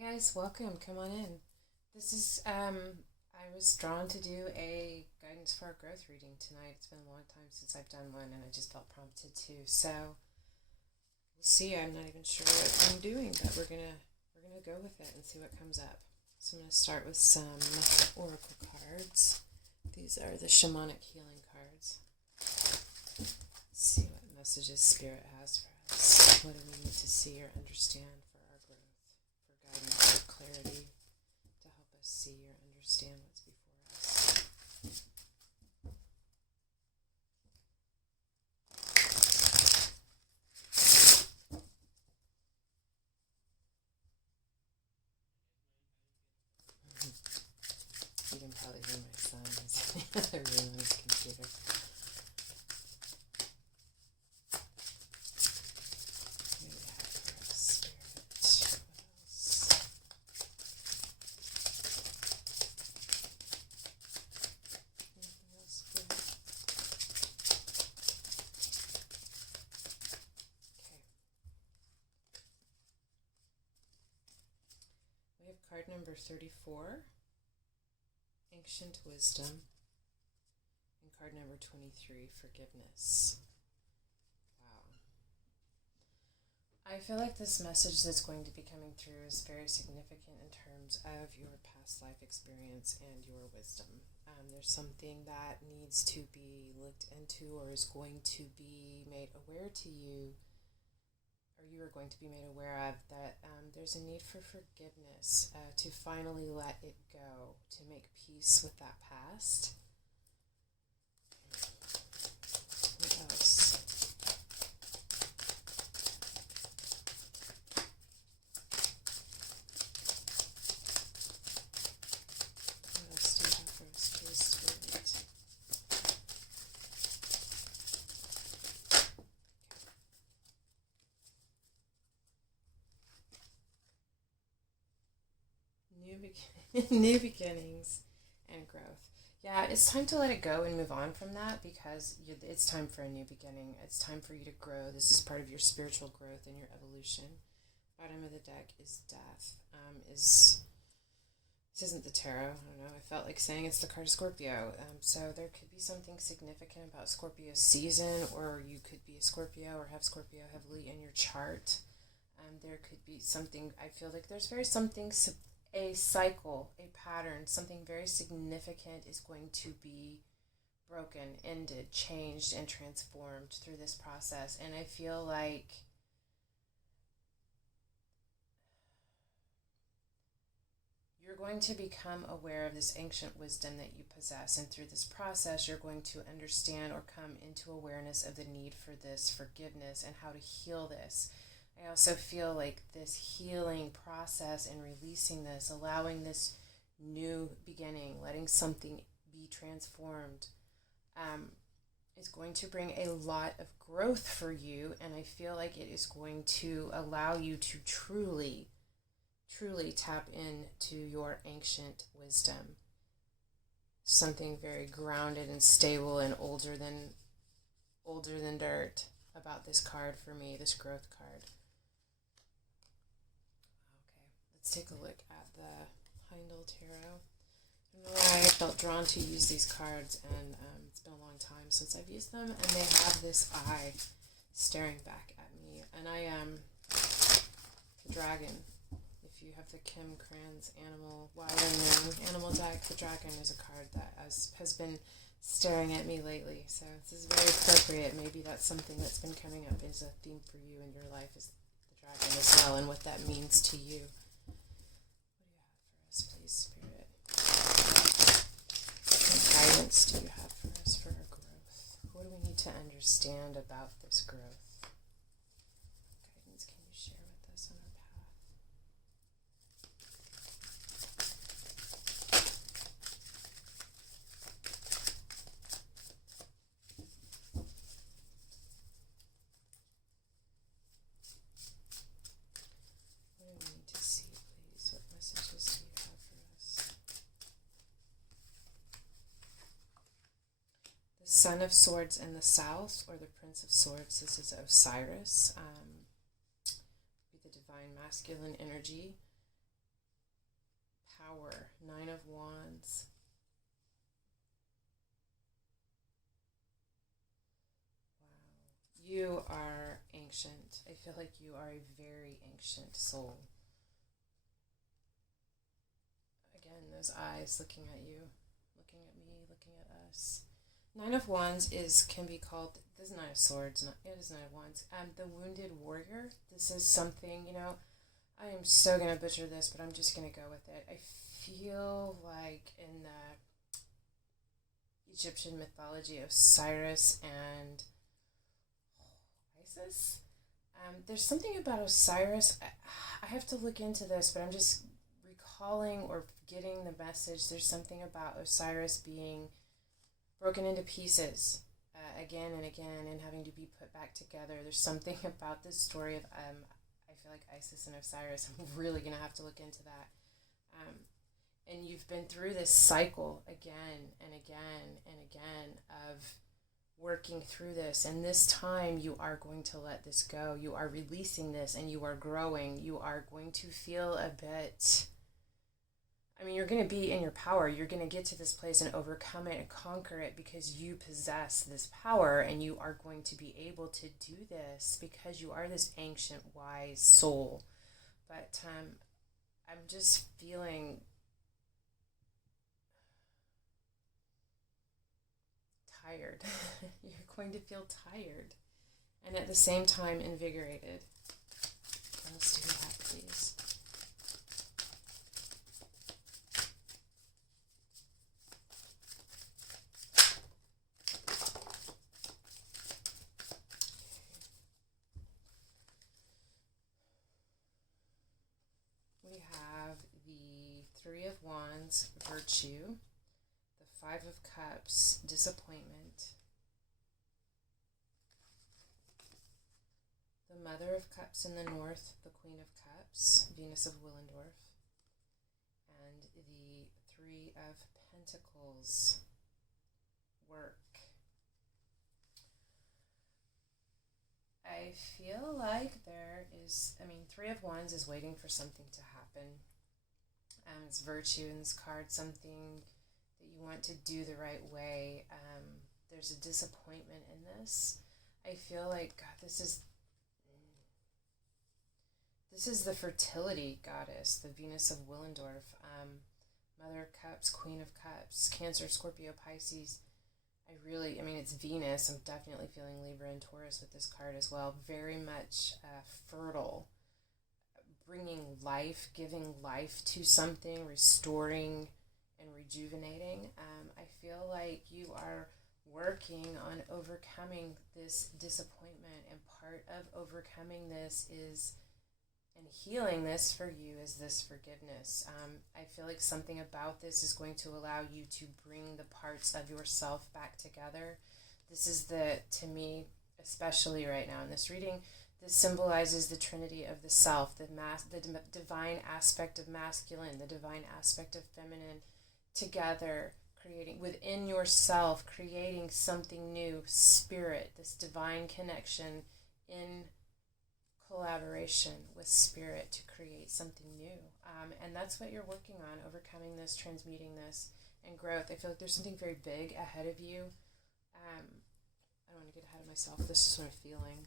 Hi guys, welcome. Come on in. This is I was drawn to do a guidance for our growth reading tonight. It's been a long time since I've done one and I just felt prompted to. So we'll see. I'm not even sure what I'm doing, but we're gonna go with it and see what comes up. So I'm gonna start with some oracle cards. These are the shamanic healing cards. Let's see what messages Spirit has for us. What do we need to see or understand for our growth, for guidance, for clarity, to help us see or understand what's before us. You can probably hear my son. He's in the other room on his computer. Card number 34, Ancient Wisdom, and card number 23, Forgiveness. Wow. I feel like this message that's going to be coming through is very significant in terms of your past life experience and your wisdom. There's something that needs to be looked into or is going to be made aware to you, or you are going to be made aware of, that there's a need for forgiveness, to finally let it go, to make peace with that past. What else? What else do you have for us, please, Spirit? New beginnings and growth. Yeah, it's time to let it go and move on from that, because it's time for a new beginning. It's time for you to grow. This is part of your spiritual growth and your evolution. Bottom of the deck is Death. This isn't the tarot. I don't know. I felt like saying it's the card Scorpio. So there could be something significant about Scorpio season, or you could be a Scorpio or have Scorpio heavily in your chart. There could be something. I feel like there's a cycle, a pattern, something very significant is going to be broken, ended, changed, and transformed through this process. And I feel like you're going to become aware of this ancient wisdom that you possess. And through this process, you're going to understand or come into awareness of the need for this forgiveness and how to heal this. I also feel like this healing process and releasing this, allowing this new beginning, letting something be transformed, is going to bring a lot of growth for you. And I feel like it is going to allow you to truly tap into your ancient wisdom. Something very grounded and stable and older than dirt about this card for me, this growth card. Let's take a look at the Heinol Tarot. I don't know why I felt drawn to use these cards, and it's been a long time since I've used them, and they have this eye staring back at me. And I am the dragon. If you have the Kim Kranz Animal deck, the dragon is a card that has been staring at me lately. So this is very appropriate. Maybe that's something that's been coming up as a theme for you in your life, is the dragon as well, and what that means to you. Spirit, what guidance do you have for us for our growth? What do we need to understand about this growth? What guidance can you share with us on our path? What do we need to see, please? What messages do you have for us? The Son of Swords in the South, or the Prince of Swords. This is Osiris, the divine masculine energy. Tower, 9 of Wands. Wow. You are ancient. I feel like you are a very ancient soul. Again, those eyes looking at you, looking at me, looking at us. 9 of Wands can be called, this is 9 of Swords, it is 9 of Wands. The Wounded Warrior. This is something, I am so going to butcher this, but I'm just going to go with it. I feel like in the Egyptian mythology, Osiris and Isis, there's something about Osiris. I have to look into this, but I'm just recalling or getting the message. There's something about Osiris being broken into pieces again and again and having to be put back together. There's something about this story of I feel like Isis and Osiris. I'm really going to have to look into that. And you've been through this cycle again and again and again of working through this. And this time you are going to let this go. You are releasing this and you are growing. You are going to feel a bit... you're going to be in your power. You're going to get to this place and overcome it and conquer it because you possess this power, and you are going to be able to do this because you are this ancient, wise soul. But I'm just feeling tired. You're going to feel tired. And at the same time, invigorated. Let's do that, please. We have the 3 of Wands, virtue, the 5 of Cups, disappointment, the Mother of Cups in the north, the Queen of Cups, Venus of Willendorf, and the 3 of Pentacles, work. I feel like there is, 3 of Wands is waiting for something to happen. It's virtue in this card, something that you want to do the right way. There's a disappointment in this. I feel like, God, this is the fertility goddess, the Venus of Willendorf, Mother of Cups, Queen of Cups, Cancer, Scorpio, Pisces. It's Venus. I'm definitely feeling Libra and Taurus with this card as well. Very much fertile, bringing life, giving life to something, restoring and rejuvenating. I feel like you are working on overcoming this disappointment, and part of overcoming this is, and healing this for you, is this forgiveness. I feel like something about this is going to allow you to bring the parts of yourself back together. This is to me, especially right now in this reading, this symbolizes the trinity of the self, the divine aspect of masculine, the divine aspect of feminine, together, creating within yourself, creating something new, spirit, this divine connection in collaboration with spirit to create something new. And that's what you're working on, overcoming this, transmuting this, and growth. I feel like there's something very big ahead of you. I don't want to get ahead of myself. This is what I'm feeling.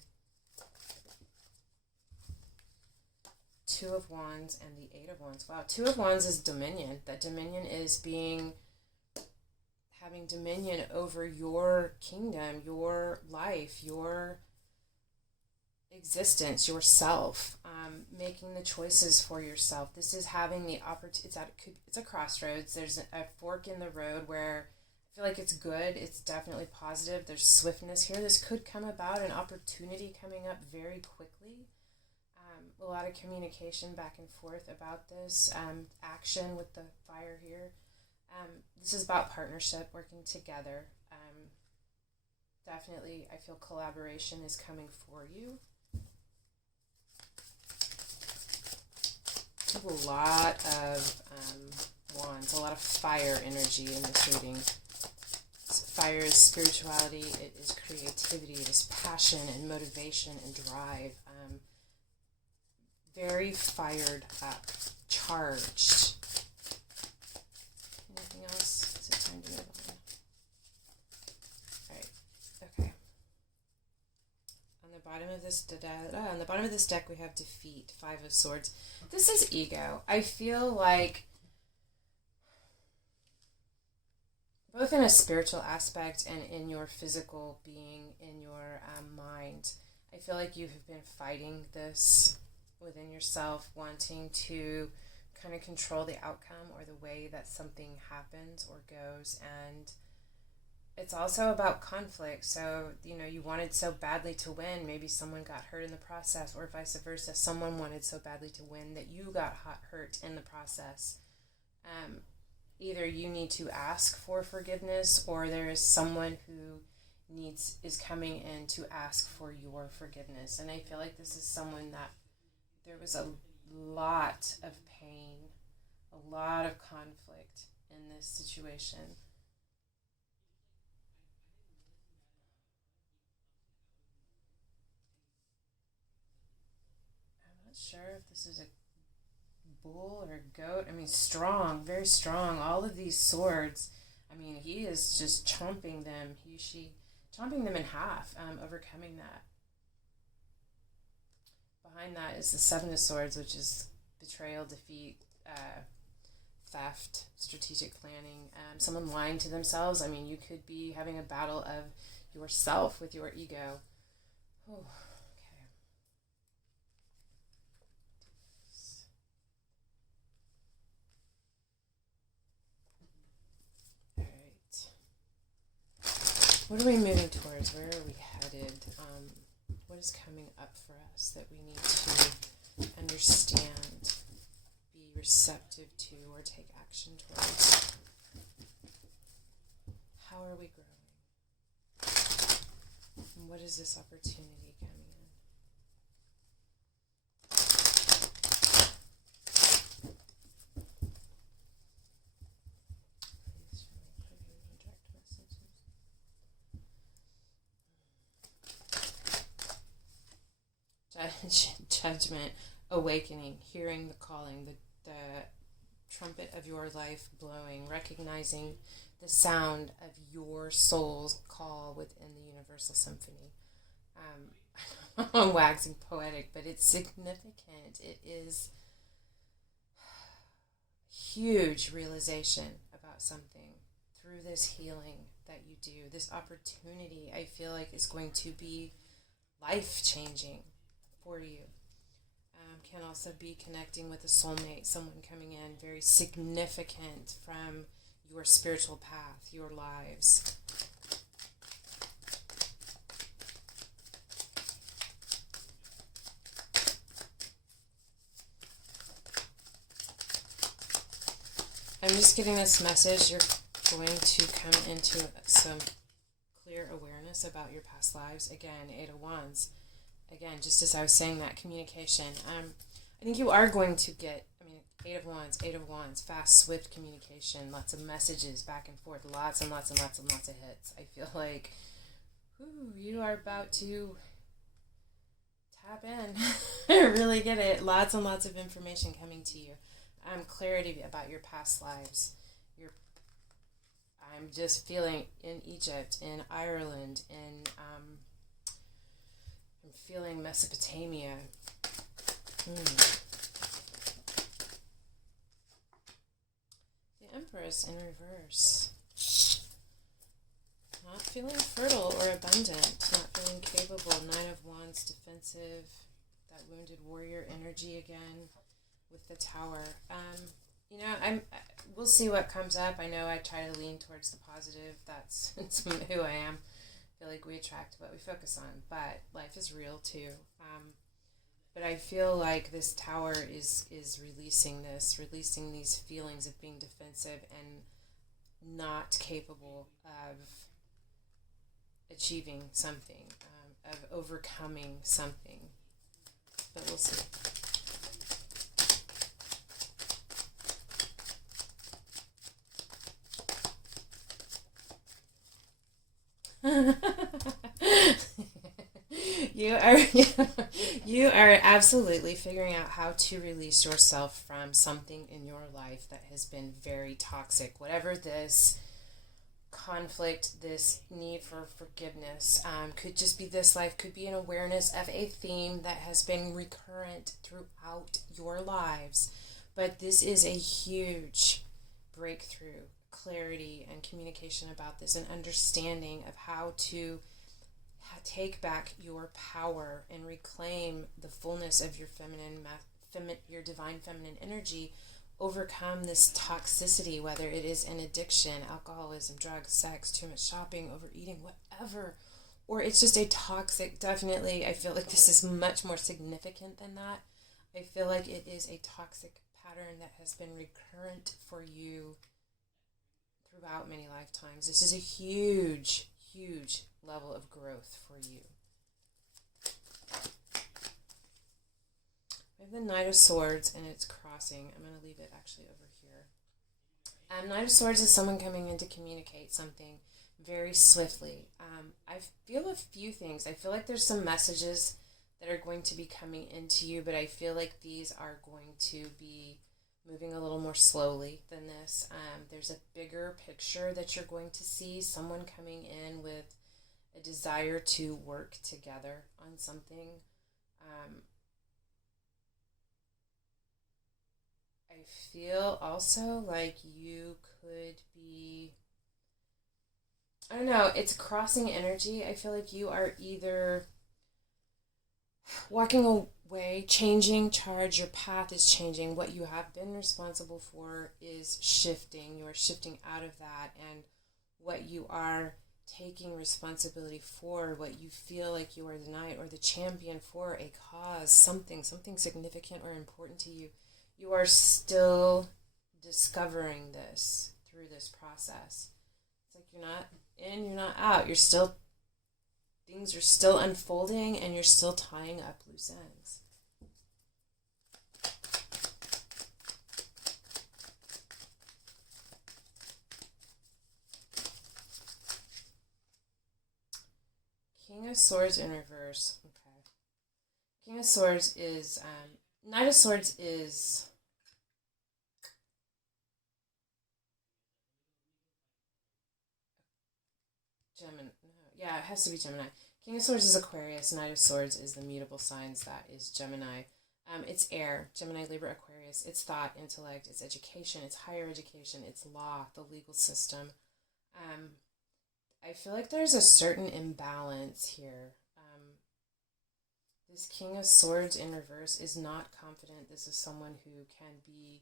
2 of Wands and the 8 of Wands. Wow, 2 of Wands is dominion. That dominion is having dominion over your kingdom, your life, your existence, yourself, making the choices for yourself. This is having the opportunity. It's a crossroads. There's a fork in the road where I feel like it's good. It's definitely positive. There's swiftness here. This could come about, an opportunity coming up very quickly. A lot of communication back and forth about this. Action with the fire here. This is about partnership, working together. Definitely, I feel collaboration is coming for you. A lot of wands, a lot of fire energy in this reading. Fire is spirituality, it is creativity, it is passion and motivation and drive. Very fired up, charged. bottom of this on the bottom of this deck we have defeat, 5 of Swords. This is ego. I feel like both in a spiritual aspect and in your physical being, in your mind, I feel like you have been fighting this within yourself, wanting to kind of control the outcome or the way that something happens or goes. And it's also about conflict. So, you wanted so badly to win. Maybe someone got hurt in the process, or vice versa. Someone wanted so badly to win that you got hurt in the process. Either you need to ask for forgiveness, or there is someone who is coming in to ask for your forgiveness. And I feel like this is someone that there was a lot of pain, a lot of conflict in this situation. I'm not sure if this is a bull or a goat. I mean, strong, very strong. All of these swords, I mean, he is just chomping them. Chomping them in half, overcoming that. Behind that is the 7 of Swords, which is betrayal, defeat, theft, strategic planning, someone lying to themselves. I mean, you could be having a battle of yourself with your ego. Oh, okay. All right. What are we moving towards? Where are we headed? What is coming up for us that we need to understand, be receptive to, or take action towards? How are we growing? And what is this opportunity coming in? Please show me clear and direct messages. Judgment, awakening, hearing the calling, the trumpet of your life blowing, recognizing the sound of your soul's call within the universal symphony. I'm waxing poetic, but it's significant. It is huge realization about something through this healing that you do. This opportunity, I feel like, is going to be life-changing for you. Can also be connecting with a soulmate, someone coming in very significant from your spiritual path, your lives. I'm just getting this message. You're going to come into some clear awareness about your past lives. Again, 8 of Wands. Again, just as I was saying, that communication. I think you are going to get, 8 of Wands, fast, swift communication, lots of messages back and forth, lots and lots and lots and lots of hits. I feel like you are about to tap in, really get it. Lots and lots of information coming to you. Clarity about your past lives. I'm just feeling in Egypt, in Ireland, I'm feeling Mesopotamia. The Empress in reverse. Not feeling fertile or abundant. Not feeling capable. 9 of Wands, defensive. That wounded warrior energy again with the Tower. We'll see what comes up. I know I try to lean towards the positive. That's who I am. I feel like we attract what we focus on, but life is real too. But I feel like this Tower is releasing these feelings of being defensive and not capable of achieving something, of overcoming something. But we'll see. You are absolutely figuring out how to release yourself from something in your life that has been very toxic. Whatever this conflict, this need for forgiveness. Could just be this life, could be an awareness of a theme that has been recurrent throughout your lives. But this is a huge breakthrough, clarity and communication about this, and understanding of how to take back your power and reclaim the fullness of your your divine feminine energy, overcome this toxicity, whether it is an addiction, alcoholism, drugs, sex, too much shopping, overeating, whatever, or it's just a toxic, definitely, I feel like this is much more significant than that. I feel like it is a toxic pattern that has been recurrent for you throughout many lifetimes. This is a huge, huge level of growth for you. I have the Knight of Swords, and it's crossing. I'm going to leave it actually over here. Knight of Swords is someone coming in to communicate something very swiftly. I feel a few things. I feel like there's some messages that are going to be coming into you, but I feel like these are going to be moving a little more slowly than this. There's a bigger picture that you're going to see, someone coming in with a desire to work together on something. I feel also like you could be, I don't know, it's crossing energy. I feel like you are either walking away, changing charge, your path is changing. What you have been responsible for is shifting. You are shifting out of that, and what you are taking responsibility for, what you feel like you are the knight or the champion for, a cause, something significant or important to you. You are still discovering this through this process. It's like you're not in, you're not out. You're still, things are still unfolding, and you're still tying up loose ends. King of Swords in reverse. Okay. King of Swords is, Knight of Swords is Gemini. No, yeah, it has to be Gemini. King of Swords is Aquarius. Knight of Swords is the mutable signs. That is Gemini. It's air. Gemini, Libra, Aquarius. It's thought, intellect, it's education, it's higher education, it's law, the legal system. I feel like there's a certain imbalance here. This King of Swords in reverse is not confident. This is someone who can be,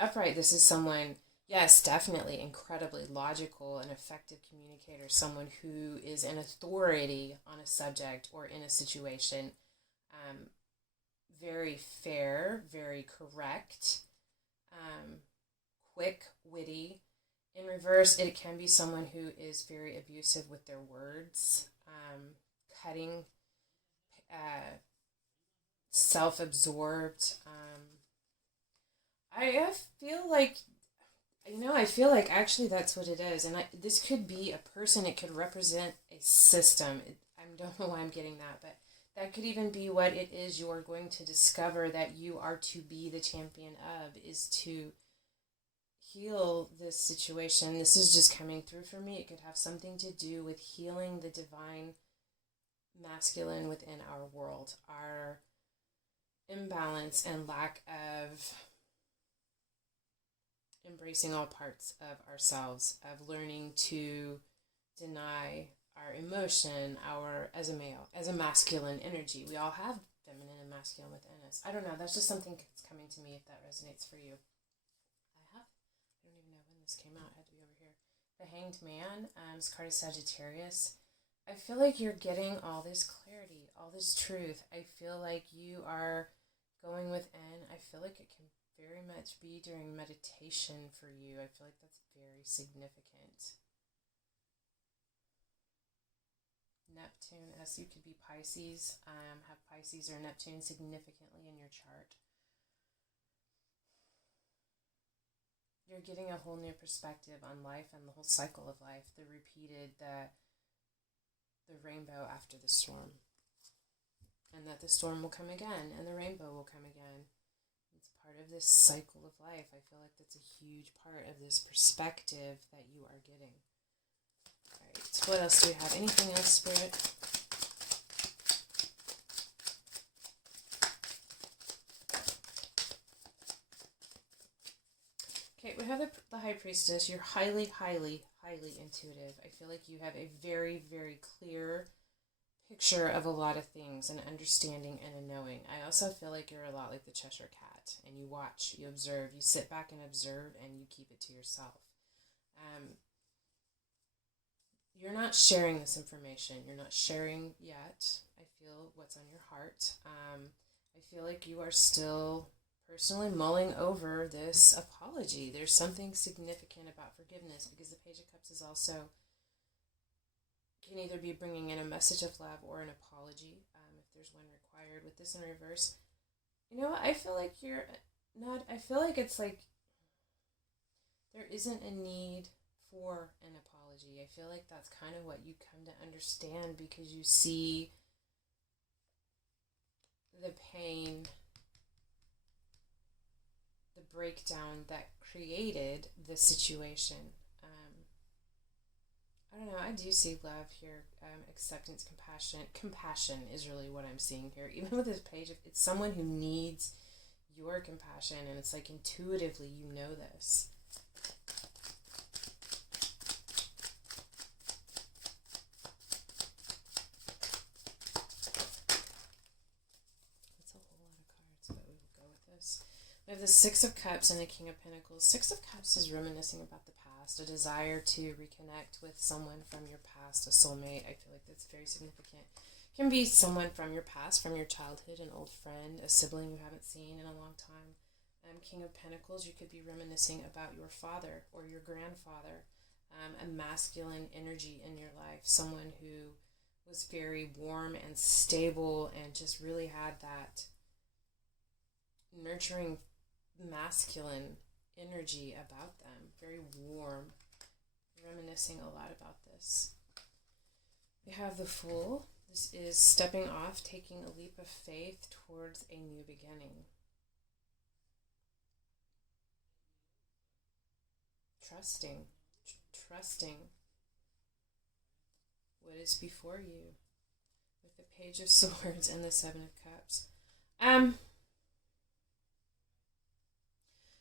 upright. This is someone, yes, definitely incredibly logical and effective communicator, someone who is an authority on a subject or in a situation. Very fair, very correct, quick, witty. In reverse, it can be someone who is very abusive with their words, cutting, self-absorbed. I feel like, I feel like actually that's what it is. And this could be a person. It could represent a system. I don't know why I'm getting that, but that could even be what it is you are going to discover that you are to be the champion of, is to heal this situation. This is just coming through for me. It could have something to do with healing the divine masculine within our world, our imbalance and lack of embracing all parts of ourselves, of learning to deny our emotion, as a male, as a masculine energy. We all have feminine and masculine within us. I don't know, that's just something that's coming to me, if that resonates for you. I don't even know when this came out. It had to be over here. The Hanged Man, this card is Sagittarius. I feel like you're getting all this clarity, all this truth. I feel like you are going within. I feel like it can very much be during meditation for you. I feel like that's very significant. Neptune, as you could be Pisces, have Pisces or Neptune significantly in your chart. You're getting a whole new perspective on life and the whole cycle of life, the repeated, the rainbow after the storm, and that the storm will come again and the rainbow will come again. It's part of this cycle of life. I feel like that's a huge part of this perspective that you are getting. right. What else do we have? Anything else, Spirit? Okay, we have the High Priestess. You're highly, highly, highly intuitive. I feel like you have a very, very clear picture of a lot of things, an understanding and a knowing. I also feel like you're a lot like the Cheshire Cat, and you watch, you observe, you sit back and observe, and you keep it to yourself. You're not sharing this information. You're not sharing yet. I feel what's on your heart. I feel like you are still personally mulling over this apology. There's something significant about forgiveness, because the Page of Cups is also, can either be bringing in a message of love or an apology, if there's one required. With this in reverse, you know what, I feel like you're not, I feel like it's like there isn't a need for an apology. I feel like that's kind of what you come to understand, because you see the pain, the breakdown that created the situation. I don't know, I do see love here, acceptance, compassion. Compassion is really what I'm seeing here. Even with this page, it's someone who needs your compassion, and it's like intuitively you know this. That's a whole lot of cards, but we will go with this. We have the Six of Cups and the King of Pentacles. Six of Cups is reminiscing about the past, a desire to reconnect with someone from your past, a soulmate. I feel like that's very significant. It can be someone from your past, from your childhood, an old friend, a sibling you haven't seen in a long time. King of Pentacles, you could be reminiscing about your father or your grandfather, a masculine energy in your life, someone who was very warm and stable and just really had that nurturing masculine energy about them, very warm, reminiscing a lot about this. We have the Fool. This is stepping off, taking a leap of faith towards a new beginning. Trusting what is before you, with the Page of Swords and the Seven of Cups.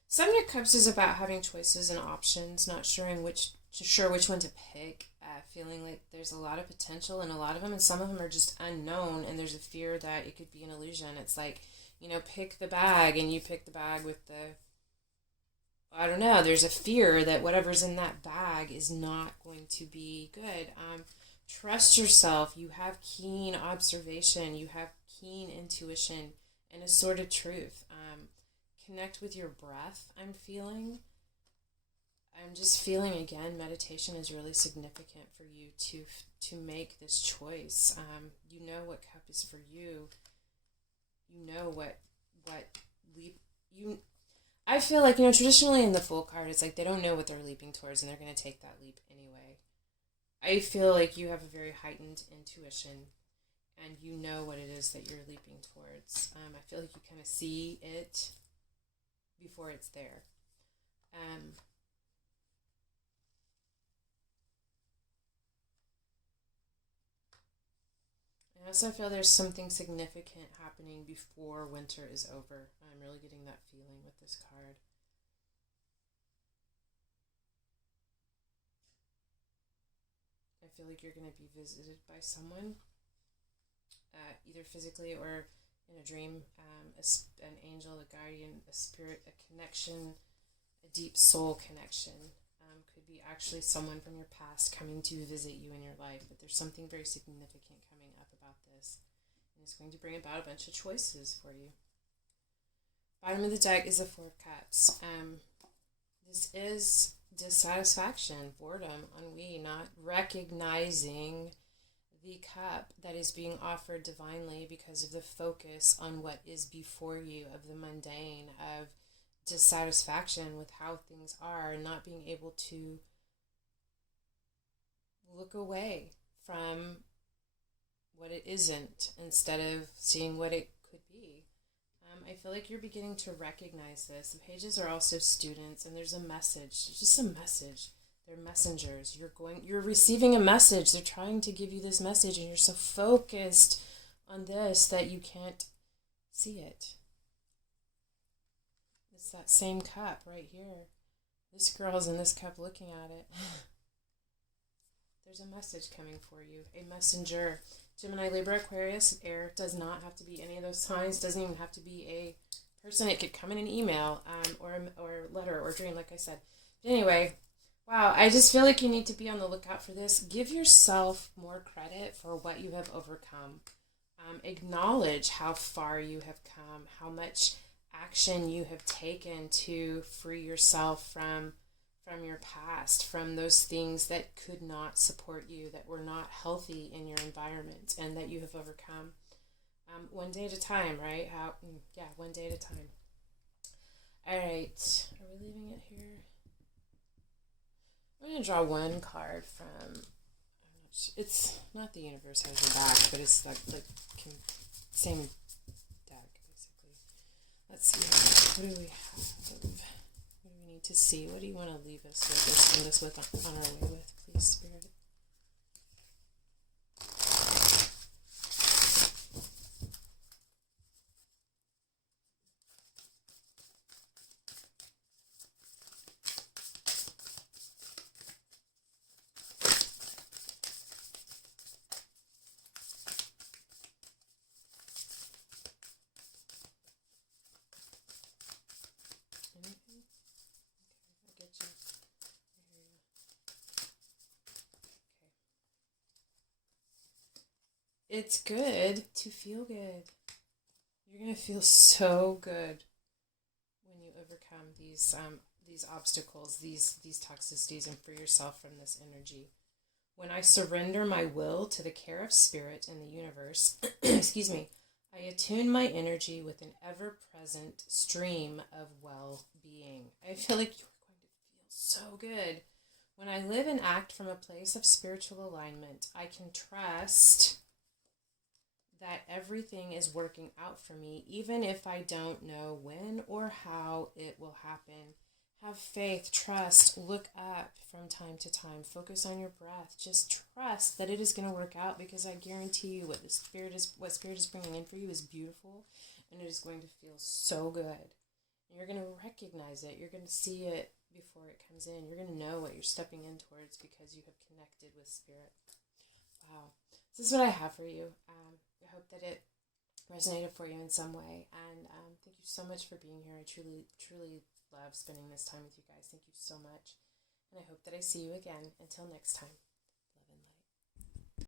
Seven of Cups is about having choices and options, not sure which one to pick, feeling like there's a lot of potential in a lot of them, and some of them are just unknown, and there's a fear that it could be an illusion. It's like, pick the bag, and you pick the bag with the, I don't know, there's a fear that whatever's in that bag is not going to be good. Trust yourself. You have keen observation. You have keen intuition and a sort of truth. Connect with your breath, I'm feeling. I'm just feeling, again, meditation is really significant for you to make this choice. You know what cup is for you. You know what leap you... I feel like, traditionally in the Fool card, it's like they don't know what they're leaping towards, and they're going to take that leap anyway. I feel like you have a very heightened intuition, and you know what it is that you're leaping towards. I feel like you kind of see it before it's there. I also feel there's something significant happening before winter is over. I'm really getting that feeling with this card. I feel like you're going to be visited by someone, either physically or in a dream, an angel, a guardian, a spirit, a connection, a deep soul connection. Could be actually someone from your past coming to visit you in your life, but there's something very significant coming up about this, and it's going to bring about a bunch of choices for you. Bottom of the deck is the Four of Cups. This is dissatisfaction, boredom, ennui, not recognizing the cup that is being offered divinely because of the focus on what is before you, of the mundane, of dissatisfaction with how things are, and not being able to look away from what it isn't instead of seeing what it could be. I feel like you're beginning to recognize this. The pages are also students, and there's a message. There's just a message They're messengers. You're receiving a message. They're trying to give you this message, and you're so focused on this that you can't see it. It's that same cup right here. This girl's in this cup looking at it. There's a message coming for you. A messenger. Gemini, Libra, Aquarius, air. Does not have to be any of those signs. Doesn't even have to be a person. It could come in an email or letter or dream, like I said. But anyway, wow, I just feel like you need to be on the lookout for this. Give yourself more credit for what you have overcome. Acknowledge how far you have come, how much action you have taken to free yourself from your past, from those things that could not support you, that were not healthy in your environment, and that you have overcome. One day at a time, right? One day at a time. All right, are we leaving it here? I'm going to draw one card from, it's not the universe has your back, but it's like same deck, basically. Let's see, what do we have? What do we need to see? What do you want to leave us with, or send us with on our way with, please, Spirit? It's good to feel good. You're going to feel so good when you overcome these obstacles, these toxicities, and free yourself from this energy. When I surrender my will to the care of spirit and the universe, excuse me, I attune my energy with an ever-present stream of well-being. I feel like you're going to feel so good. When I live and act from a place of spiritual alignment, I can trust that everything is working out for me, even if I don't know when or how it will happen. Have faith, trust, look up from time to time, focus on your breath. Just trust that it is going to work out, because I guarantee you what Spirit is bringing in for you is beautiful, and it is going to feel so good. And you're going to recognize it. You're going to see it before it comes in. You're going to know what you're stepping in towards because you have connected with Spirit. Wow. This is what I have for you. I hope that it resonated for you in some way. And thank you so much for being here. I truly, truly love spending this time with you guys. Thank you so much. And I hope that I see you again. Until next time.